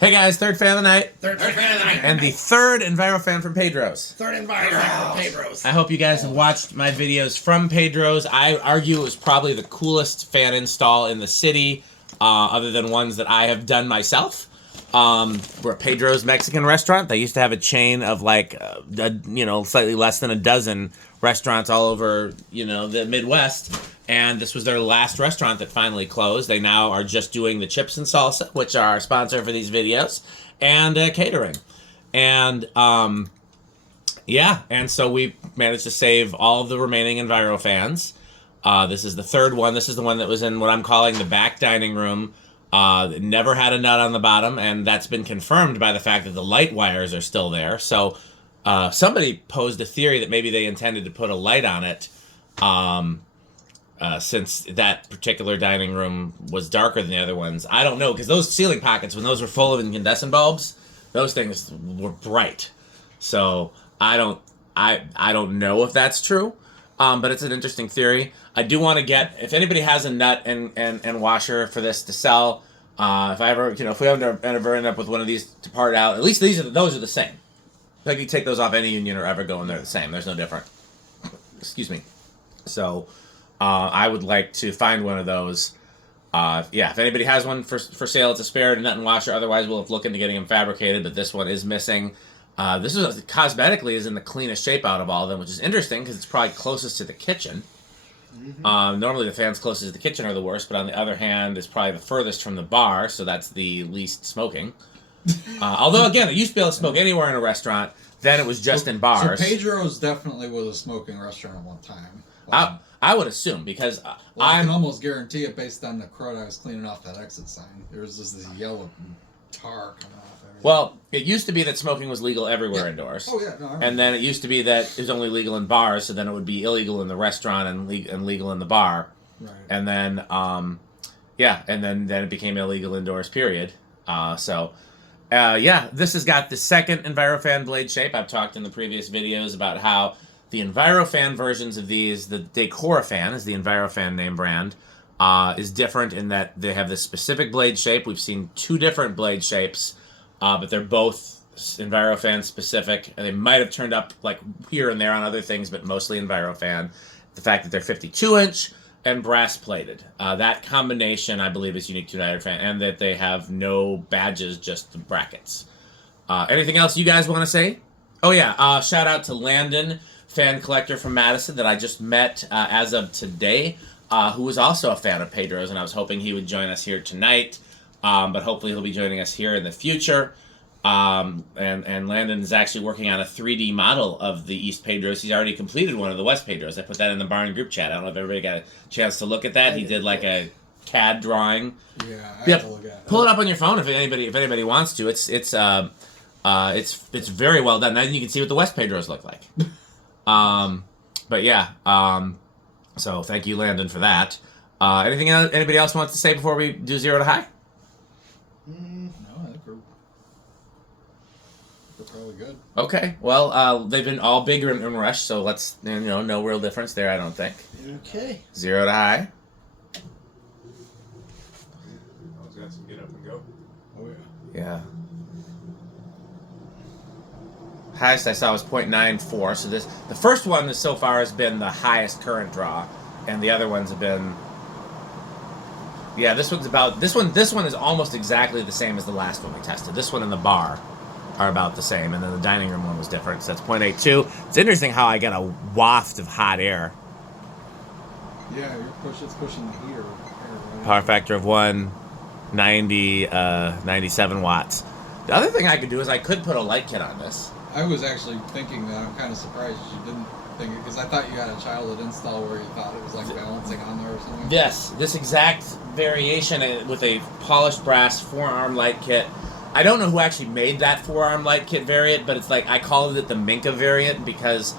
Hey guys, third fan of the night. Third fan of the night. And the third Envirofan from Pedro's. Third Envirofan from Pedro's. I hope you guys have watched my videos from Pedro's. I argue it was probably the coolest fan install in the city, other than ones that I have done myself. We're at Pedro's Mexican restaurant. They used to have a chain of like, slightly less than a dozen restaurants all over, the Midwest. And this was their last restaurant that finally closed. They now are just doing the chips and salsa, which are our sponsor for these videos, and catering. And, and so we managed to save all of the remaining Envirofans. This is the third one. This is the one that was in what I'm calling the back dining room. It never had a nut on the bottom, and that's been confirmed by the fact that the light wires are still there. So somebody posed a theory that maybe they intended to put a light on it, since that particular dining room was darker than the other ones. I don't know, because those ceiling pockets, when those were full of incandescent bulbs, those things were bright. So I don't know if that's true, but it's an interesting theory. I do want to get, if anybody has a nut and washer for this to sell, if we ever end up with one of these to part out, at least those are the same. Like you take those off any union or Evergo and they're the same. There's no different. Excuse me. So I would like to find one of those. If anybody has one for sale, it's a spare nut and washer. Otherwise, we'll look into getting them fabricated, but this one is missing. This is cosmetically is in the cleanest shape out of all of them, which is interesting because it's probably closest to the kitchen. Mm-hmm. Normally the fans closest to the kitchen are the worst, but on the other hand, it's probably the furthest from the bar, so that's the least smoking. Although, again, it used to be able to smoke anywhere in a restaurant. Then it was just in bars. So Pedro's definitely was a smoking restaurant at one time. I would assume, because I can almost guarantee it based on the crud I was cleaning off that exit sign. There was just this yellow tar coming off everything. Well, it used to be that smoking was legal everywhere indoors. Oh, yeah. No, and then it used to be that it was only legal in bars, so then it would be illegal in the restaurant and legal in the bar. Right. And then, then it became illegal indoors, period. This has got the second Envirofan blade shape. I've talked in the previous videos about how the Envirofan versions of these, the Decorafan is the Envirofan name brand, is different in that they have this specific blade shape. We've seen two different blade shapes, but they're both Envirofan specific, and they might have turned up like here and there on other things, but mostly Envirofan. The fact that they're 52-inch and brass plated. That combination, I believe, is unique to Envirofan, and that they have no badges, just the brackets. Anything else you guys want to say? Oh yeah, shout out to Landon, fan collector from Madison that I just met as of today, who was also a fan of Pedro's, and I was hoping he would join us here tonight, but hopefully he'll be joining us here in the future. And Landon is actually working on a 3D model of the East Pedro's. He's already completed one of the West Pedro's. I put that in the barn group chat. I don't know if everybody got a chance to look at that. He did like a CAD drawing. Yeah, I have to look at it. Pull it up on your phone if anybody wants to. It's very well done. Then you can see what the West Pedro's look like. So thank you, Landon, for that. Anything else anybody else wants to say before we do zero to high? No, I think we're probably good. Okay. Well, they've been all big and rushed, so let's, no real difference there, I don't think. Okay. Zero to high. Always got some get up and go. Oh, yeah. Yeah. Highest I saw was 0.94, so the first one so far has been the highest current draw, and the other ones have been, this one is almost exactly the same as the last one we tested. This one and the bar are about the same, and then the dining room one was different, so that's 0.82. It's interesting how I get a waft of hot air. Yeah, it's pushing the heater. Right? Power factor of 97 watts. The other thing I could do is I could put a light kit on this. I was actually thinking that. I'm kind of surprised you didn't think it, because I thought you had a childhood install where you thought it was like balancing on there or something. Yes, this exact variation with a polished brass forearm light kit. I don't know who actually made that forearm light kit variant, but it's like, I call it the Minka variant because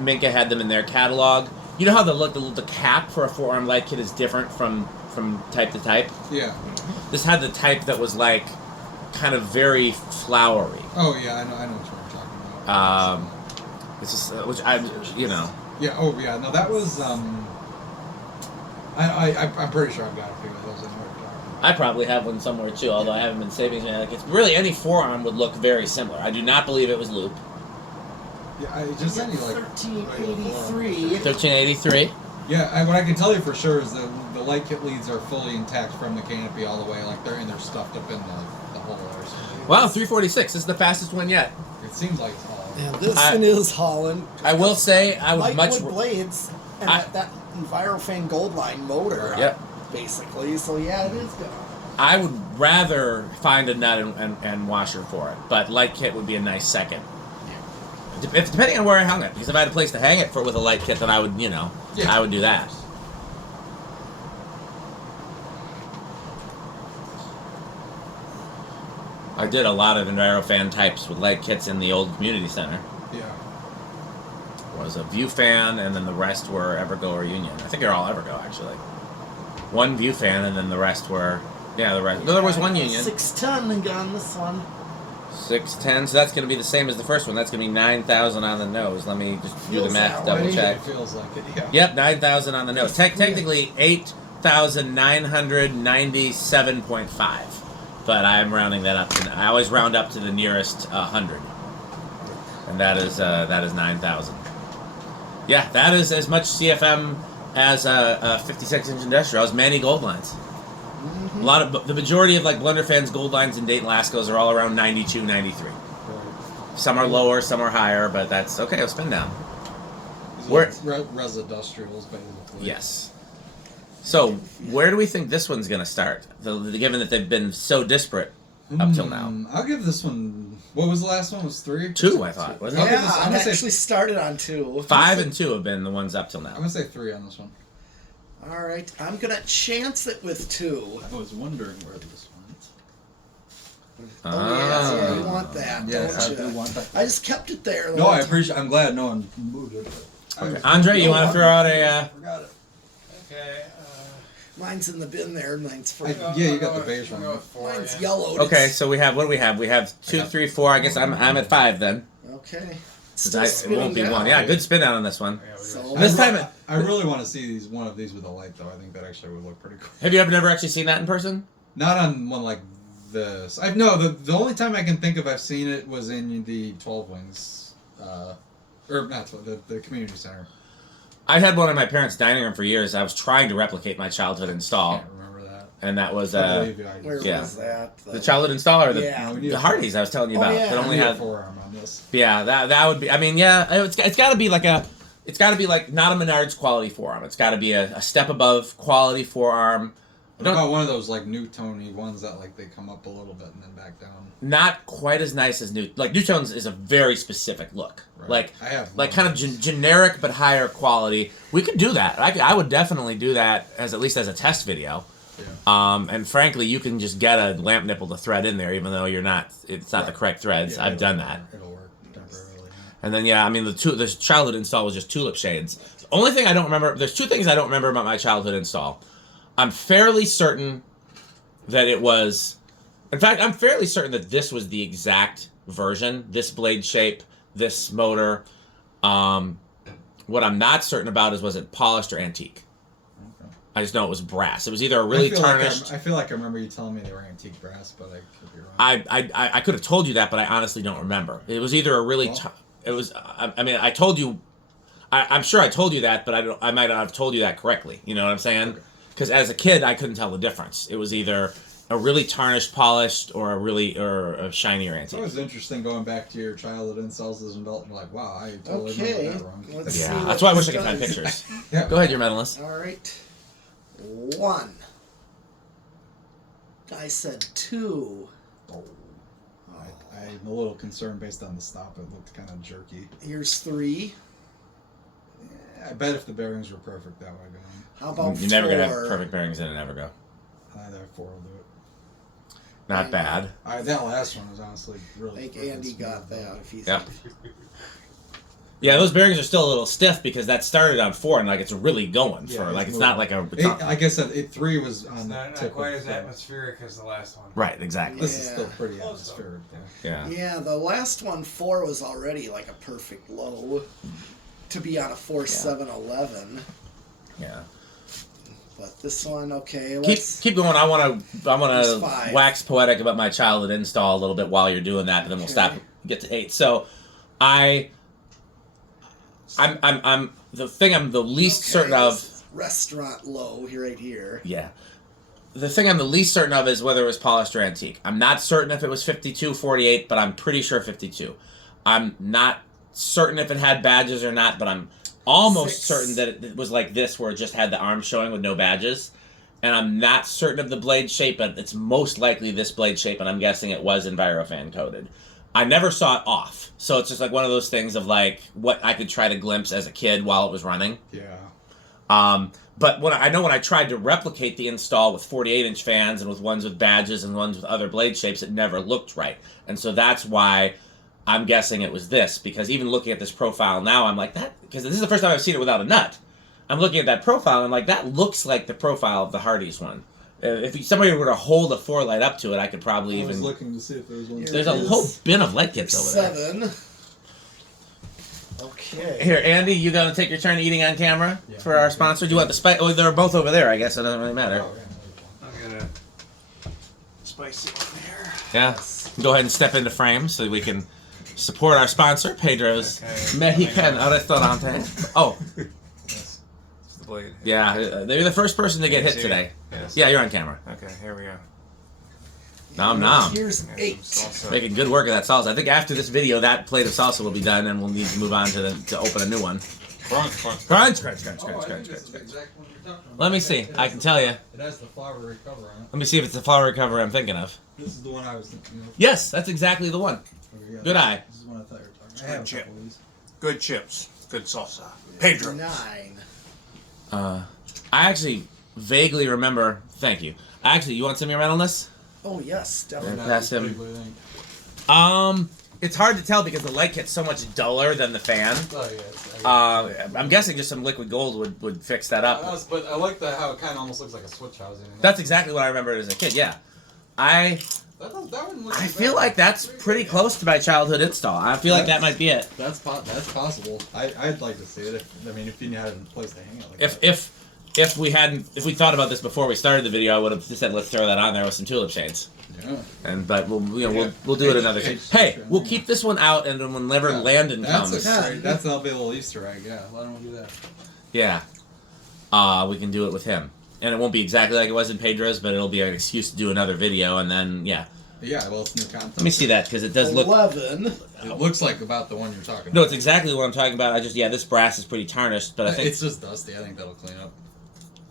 Minka had them in their catalog. You know how the cap for a forearm light kit is different from type to type? Yeah. This had the type that was like kind of very flowery. Oh yeah, I know what you're talking about. It's just which Yeah. Oh yeah. No, that was. I'm pretty sure I've got a few of those in here. I probably have one somewhere too, although I haven't been saving it. Like, it's really any forearm would look very similar. I do not believe it was loop. Yeah, I just sent you like 1383. 1383. Yeah, what I can tell you for sure is that the light kit leads are fully intact from the canopy all the way. Like they're stuffed up in the hole there. So Wow, 346. This is the fastest one yet. it seems like it's all. Yeah, this one is Holland. I will say I would much. Lightwood blades and that Envirofan Gold Line motor. Yep. Basically, so yeah, it is good. I would rather find a nut and washer for it, but light kit would be a nice second. If depending on where I hung it, because if I had a place to hang it with a light kit, then I would, I would do that. I did a lot of Envirofan types with light kits in the old community center. Yeah. It was a View fan, and then the rest were Evergo or Union. I think they're all Evergo, actually. One View fan, and then the rest were, the rest. No, there was one Union. 610 on this one. 610, so that's going to be the same as the first one. That's going to be 9,000 on the nose. Let me just do the Feels math, that double way. check. It feels like it. Yeah. Yep, 9,000 on the nose. Technically 8,997.5, but I'm rounding that up. I always round up to the nearest 100, and that is 9,000. Yeah, that is as much CFM as a 56-inch industrial. As many gold lines. A lot of the majority of like Blender fans gold lines and Dayton Lascos are all around 92, 93. Right. Some are lower, some are higher, but that's okay. I'll spin down. Where res industrials basically. Yes. So where do we think this one's going to start? Given that they've been so disparate up till now. I'll give this one. What was the last one? Was 3? 2, I thought, wasn't it? I'll give this- I'm Yeah, gonna I say- actually started on 2. 5 and 2 have been the ones up till I'm now. gonna say 3 on this one. All right, I'm gonna chance it with 2. I was wondering where this went. Oh yes, yeah, you want that, Yes, don't I you? do want that. I just kept it there. the No, whole I time. appreciate. I'm glad no one moved it. Okay. Andre, you want to throw out a... Forgot it. Okay. Mine's in the bin there. Mine's for. Yeah, you got the beige one. Mine's yellowed. Okay, so we have, what do we have? We have 2, 3, 4. I guess I'm at 5 then. Okay. 'Cause Still it spinning won't be down. 1. Yeah, good spin out on this one. So This time, I really want to see one of these with a light, though. I think that actually would look pretty cool. have you ever never actually seen that in person? Not on one like this. The only time I can think of I've seen it was in the 12 Wings, or not 12, the community center. I had one in my parents' dining room for years. I was trying to replicate my childhood I install, can't remember that. and that was I believe you. where yeah. was that? the childhood install or the Yeah. the Hardys I was telling you Oh, about. yeah. That only We had forearm on this. yeah. That would be. I mean, yeah. It's got to be like a. It's got to be like not a Menards quality forearm. It's got to be a step above quality forearm. What about one of those like Newtony ones that like they come up a little bit and then back down? Not quite as nice as Newtones is a very specific look. Right. Like I have like one kind of generic but higher quality. We could do that. I would definitely do that as at least as a test video. Yeah. And frankly, you can just get a lamp nipple to thread in there, even though it's not the correct threads. Yeah, I've done that. It'll work temporarily. And then I mean the childhood install was just tulip shades. The only thing I don't remember, there's 2 things I don't remember about my childhood install. I'm fairly certain that it was, in fact, I'm fairly certain that this was the exact version, this blade shape, this motor. What I'm not certain about is, was it polished or antique? Okay. I just know it was brass. It was either a really tarnished. I feel like I remember you telling me they were antique brass, but I could be wrong. I could have told you that, but I honestly don't remember. It was either a really. It was. I mean, I told you. I'm sure I told you that, but I might not have told you that correctly. You know what I'm saying? Because as a kid, I couldn't tell the difference. It was either a really tarnished, polished, or a shinier It's antique. always interesting going back to your childhood installs as an adult and you're like, wow, I totally Okay, remember that wrong. let's see Yeah, what that's why I wish I this could find does. pictures. Yeah. Go ahead, your medalist. All right. 1. I said 2. I'm a little concerned based on the stop. It looked kind of jerky. Here's 3. Yeah, I bet if the bearings were perfect, that would have gone. How about You're never 4? gonna have perfect bearings in it, never go. Either 4 will do it. Not bad. That last one was honestly I really. think Andy got that. If he's Yeah. Yeah, those bearings are still a little stiff because that started on 4 and like it's really going Yeah, for it's like it's moving. not like a. It's not, Like I said, 3 was on It's the not tip quite of as the- atmospheric as the last one. right, exactly. This is Yeah. still pretty atmospheric, though. Yeah. Yeah, the last one 4 was already like a perfect low to be on a 4.711. Yeah. But this one, okay, Keep going. I want There's to 5. wax poetic about my childhood install a little bit while you're doing that, and then we'll stop. Get to 8. So, I'm the thing I'm the least certain of. Restaurant low here, right here. Yeah. The thing I'm the least certain of is whether it was polished or antique. I'm not certain if it was 52, 48, but I'm pretty sure 52. I'm not certain if it had badges or not, but I'm almost 6. certain that it was like this, where it just had the arm showing with no badges. And I'm not certain of the blade shape, but it's most likely this blade shape, and I'm guessing it was Envirofan coated. I never saw it off, so it's just like one of those things of like what I could try to glimpse as a kid while it was running. Yeah. But when I tried to replicate the install with 48-inch fans and with ones with badges and ones with other blade shapes, it never looked right. And so that's why I'm guessing it was this, because even looking at this profile now, I'm like, that, because this is the first time I've seen it without a nut. I'm looking at that profile, and I'm like, that looks like the profile of the Hardee's one. If somebody were to hold a 4-light up to it, I could probably I was even... looking to see if there was one. There's a whole bin of light kits over there. 7. Okay. Here, Andy, you gonna take your turn eating on camera Yeah. for our sponsor? Do you want the spice? Oh, they're both over there. I guess it doesn't really matter. Oh, yeah. I'm gonna spice it on there. Yeah. Go ahead and step into frame so we can support our sponsor, Pedro's Okay. Mexican Restaurante. Oh, Yes. It's the blade. yeah. They're the first person to get hit See? today. Yes. Yeah, you're on camera. Okay, here we go. Nom nom. Here's Got 8. some salsa. Making good work of that salsa. I think after this video, that plate of salsa will be done, and we'll need to move on to open a new one. Crunch, crunch. Crunch, crunch, crunch, Oh, crunch, I crunch, think this is the crunch. exact one you're talking about. Let me see. I can tell you. It has the flowery cover on it. Let me see if it's the flower cover I'm thinking of. This is the one I was thinking of. Yes, that's exactly the one. Okay, yeah, Good eye. This is one I thought you were talking about. I have a Chip. couple of these. Good chips. Good salsa. Pedro. 9. I actually vaguely remember. Thank you. Actually, you want some of your rentalness? Oh, yes, definitely. Not Pass as him. big, but I think. It's hard to tell because the light kit's so much duller than the fan. Oh, yeah. I'm guessing just some liquid gold would fix that up. But I like how it kind of almost looks like a switch housing. That's exactly what I remember as a kid. Yeah, I That one looks I feel like that's pretty close to my childhood install. I feel like that might be it. That's possible. I'd like to see it. If you had a place to hang it. Like If we thought about this before we started the video, I would have just said let's throw that on there with some tulip shades. Yeah. But we'll do it another time. Hey, we'll keep this one out, and then whenever Landon comes, That'll be a little Easter egg. Yeah, why don't we do that? yeah, we can do it with him, and it won't be exactly like it was in Pedro's, but it'll be an excuse to do another video, and then yeah. Yeah, well, it's new content. Let me see that because it does look. 11. It looks like about the one you're talking about. No, it's exactly what I'm talking about. This brass is pretty tarnished, but I think It's just dusty. I think that'll clean up.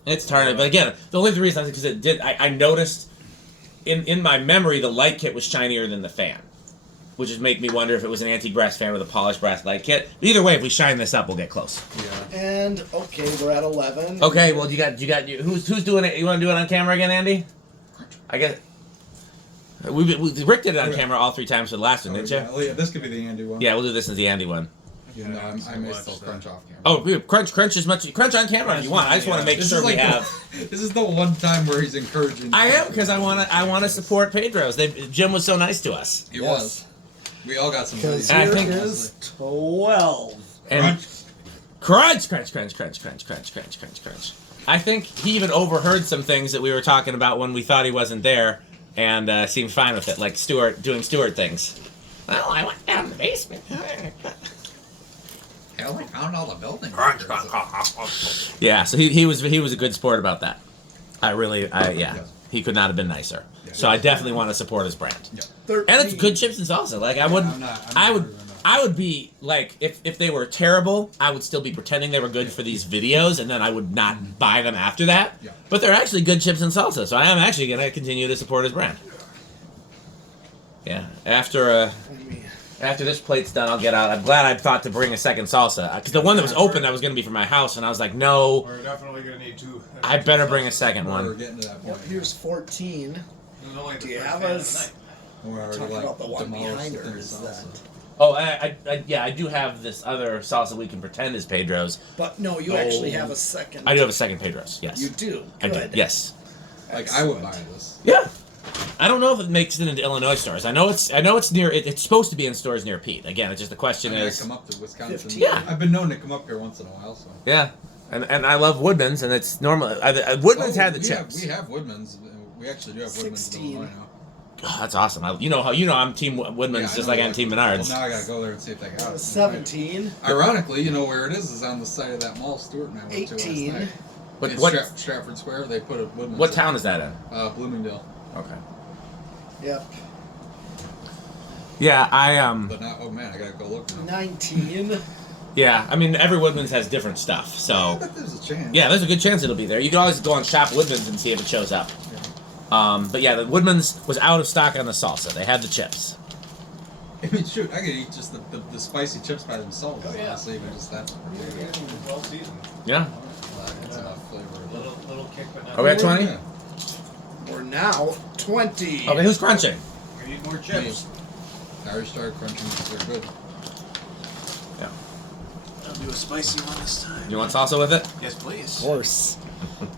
it's tarnished. But again, the only reason is because it did. I noticed in my memory the light kit was shinier than the fan, which is make me wonder if it was an antique brass fan with a polished brass light kit. But either way, if we shine this up, we'll get close. Yeah. And, okay, we're at 11. Okay, well you got who's doing it? You want to do it on camera again, Andy? I guess. Rick did it on camera all 3 times for the last one, didn't you? Oh, yeah, this could be the Andy one. Yeah, we'll do this as the Andy one. Even though I may still crunch off camera. Oh, we crunch as much crunch on camera if you want. I just want to make This sure is we like have. This is the one time where he's encouraging. I am because I want to support Pedro's. Jim was so nice to us. He was. We all got some. Because I here think- is 12. And crunch. I think he even overheard some things that we were talking about when we thought he wasn't there, and seemed fine with it, like Stuart doing Stuart things. Well, I went down to the basement. Hell, I found all the buildings. Yeah, so he was a good sport about that. Yes. He could not have been nicer. Yeah. So I definitely want to support his brand. Yeah. 13. And it's good chips and salsa. Like I wouldn't, I'm not I would be like if they were terrible, I would still be pretending they were good for these videos, and then I would not buy them after that. Yeah. But they're actually good chips and salsa, so I am actually gonna continue to support his brand. Yeah. After this plate's done, I'll get out. I'm glad I thought to bring a second salsa because the one that was open that was gonna be for my house, and I was like, no, We're definitely gonna need 2. I better bring a second We're one. getting to that Yep, point. here's 14. There's only Do the you first have fan of us- the night. We're already Talking like about the one demolished behind the her, thing is salsa. that? Oh, I do have this other salsa we can pretend is Pedro's. But no, you actually have a second. I do have a second Pedro's. Yes. You do. I Good. do. Yes. Like I would buy this. Yeah. I don't know if it makes it into Illinois stores. I know it's near. It's supposed to be in stores near Pete. Again, it's just the question I is. come up to Wisconsin. 15. Yeah. I've been known to come up here once in a while. So Yeah. and I love Woodman's, and it's normal. Woodman's had the we chips. We have Woodman's. We actually do have Woodman's in 16. Illinois now. Oh, that's awesome. You know I'm Team Woodman's, Yeah, just I like know I'm that. Team Menards. Well, now I gotta go there and see if they got it. 17. Ironically, you know where it is on the side of that mall Stuart and I went to 18. last night. But In what Stratford Square, they put a Woodman's. what town is that in? Bloomingdale. Okay. Yep. Yeah, But not. Oh man, I gotta go look now. 19. yeah. I mean, every Woodman's has different stuff, I so bet there's a chance. yeah, there's a good chance it'll be there. You can always go on Shop Woodman's and see if it shows up. Yeah. But yeah, the Woodman's was out of stock on the salsa. They had the chips. I mean, shoot, I could eat just the spicy chips by themselves. Oh, yeah. Honestly, even just that. Well seasoned. Yeah. That's enough flavor. Little kick, but not. Are we at 20? Yeah. We're now 20. Okay, who's crunching? We need more chips. I already started crunching because they're good. Yeah. I'll do a spicy one this time. You want salsa with it? Yes, please. Of course.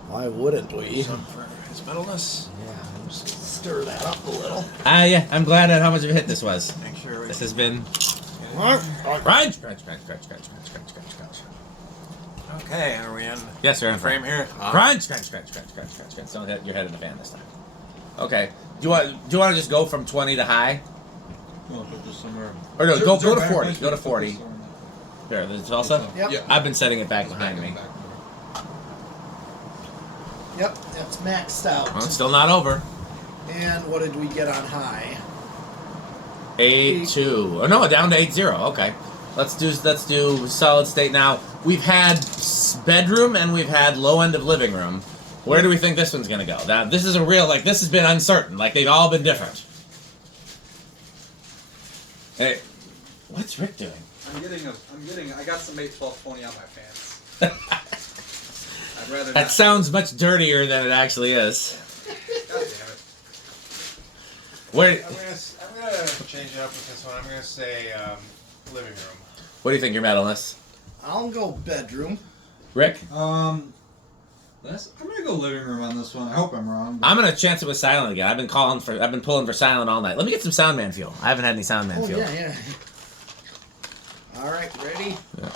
Why wouldn't we? Some for his metalness. Yeah, I'm just gonna stir that up a little. Yeah. I'm glad at how much of a hit this was. Make sure we This has been What? crunch, crunch, crunch, crunch, crunch, crunch, crunch, crunch, crunch. Okay, are we in Yes, sir. frame here? Crunch, crunch, crunch, crunch, crunch, crunch, crunch. Don't hit your head in the fan this time. Okay. Do you want to just go from 20 to high? You want to put this somewhere? Or no, Is there- go is there to a better 40. place Go to put 40. this somewhere? Here, the salsa. Yep. Yeah. I've been setting it back behind me. Yep, that's maxed out. Well, it's still not over. And what did we get on high? 8-2. Oh no, down to 8-0. Okay. Let's do solid state now. We've had bedroom and we've had low end of living room. Where do we think this one's gonna go? Now this is a real this has been uncertain. Like they've all been different. Hey, what's Rick doing? I got some 8-12-20 on my fans. I'd rather That sounds much dirtier than it actually is. God damn it. Where? I'm gonna change it up with this one. I'm gonna say living room. What do you think, your metalness? I'll go bedroom. Rick? I'm gonna go living room on this one. I hope I'm wrong. I'm gonna chance it with silent again. I've been pulling for silent all night. Let me get some Soundman fuel. I haven't had any Soundman fuel. Yeah. All right, ready? Yeah.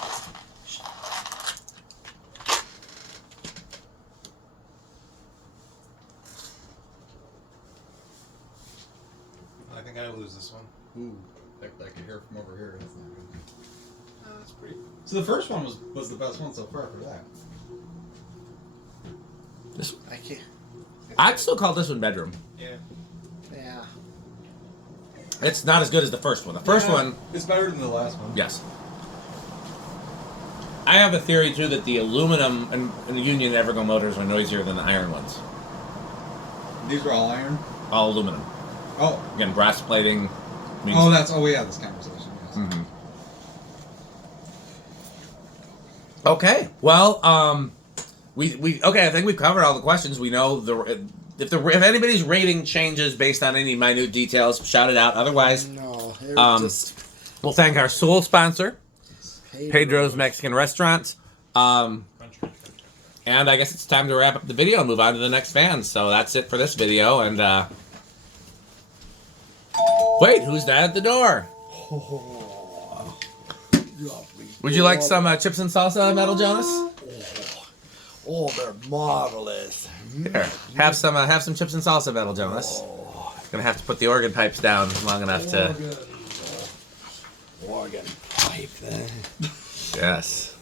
I think I lose this one. Ooh, I could hear from over here. That's not good. That's pretty. So the first one was the best one so far for that. I can't. I'd still call this one bedroom. Yeah. Yeah. It's not as good as the first one. The first one, It's better than the last one. yes. I have a theory too that the aluminum and the Union Evergo motors are noisier than the iron ones. These were all iron. All aluminum. Oh. Again, brass plating. Means, We had this conversation. Yes. Mhm. Okay. Well, okay. I think we've covered all the questions. We know if anybody's rating changes based on any minute details, shout it out. Otherwise, No, just we'll thank our sole sponsor, Pedro's Mexican Restaurant. Crunch, crunch, crunch. And I guess it's time to wrap up the video and move on to the next fan. So that's it for this video. And wait, who's that at the door? Would you like some chips and salsa, Metal Jonas? Oh, they're marvelous. Here, have some chips and salsa, Metal Jonas. Gonna have to put the organ pipes down long enough to. Organ pipe. Yes.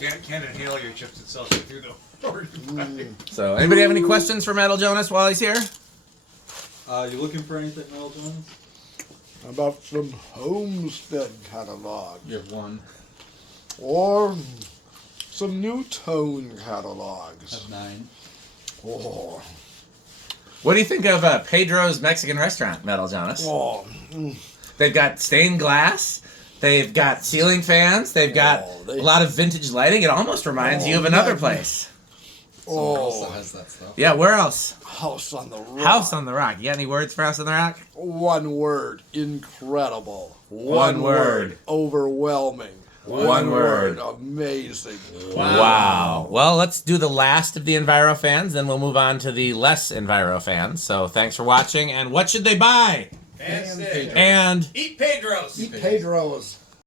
You can't inhale your chips itself through the organ. So, anybody have any questions for Metal Jonas while he's here? You looking for anything, Mel Jones? How about some homestead catalog You have one. or some new tone catalogs? Have 9. Oh, What do you think of Pedro's Mexican Restaurant, Metal Jonas? oh, They've got stained glass. They've got ceiling fans. They've got a lot of vintage lighting. It almost reminds you of another place. Somewhere else that oh, has that stuff. Yeah, where else? House on the Rock. House on the Rock. You got any words for House on the Rock? One word, incredible. One word. Overwhelming. One word. Amazing. Wow. Well, let's do the last of the Envirofans, then we'll move on to the less Envirofans. So thanks for watching, and what should they buy? And And eat Pedro's. Eat Pedro's.